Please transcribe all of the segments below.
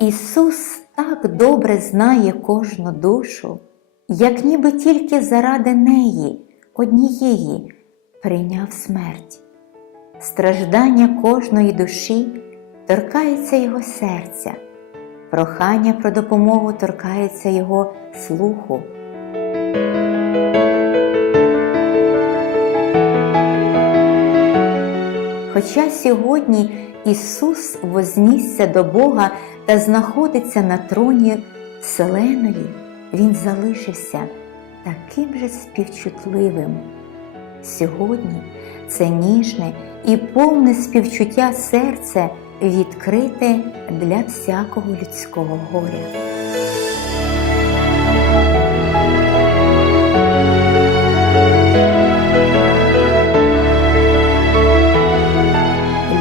Ісус так добре знає кожну душу, як ніби тільки заради неї, однієї, прийняв смерть. Страждання кожної душі торкається Його серця, прохання про допомогу торкається Його слуху. Хоча сьогодні Ісус вознісся до Бога та знаходиться на троні Вселеної, Він залишився таким же співчутливим. Сьогодні це ніжне і повне співчуття серце відкрите для всякого людського горя.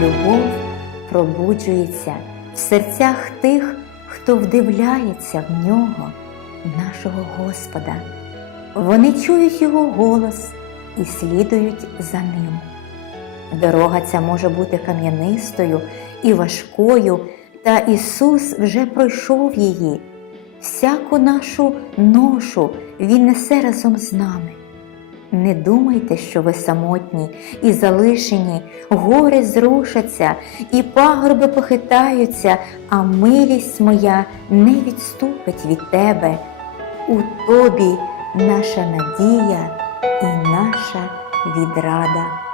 Любов пробуджується в серцях тих, хто вдивляється в нього, нашого Господа. Вони чують Його голос і слідують за ним. Дорога ця може бути кам'янистою і важкою, та Ісус вже пройшов її. Всяку нашу ношу Він несе разом з нами. Не думайте, що ви самотні і залишені, гори зрушаться, і пагорби похитаються, а милість моя не відступить від тебе. У тобі наша надія і наша відрада.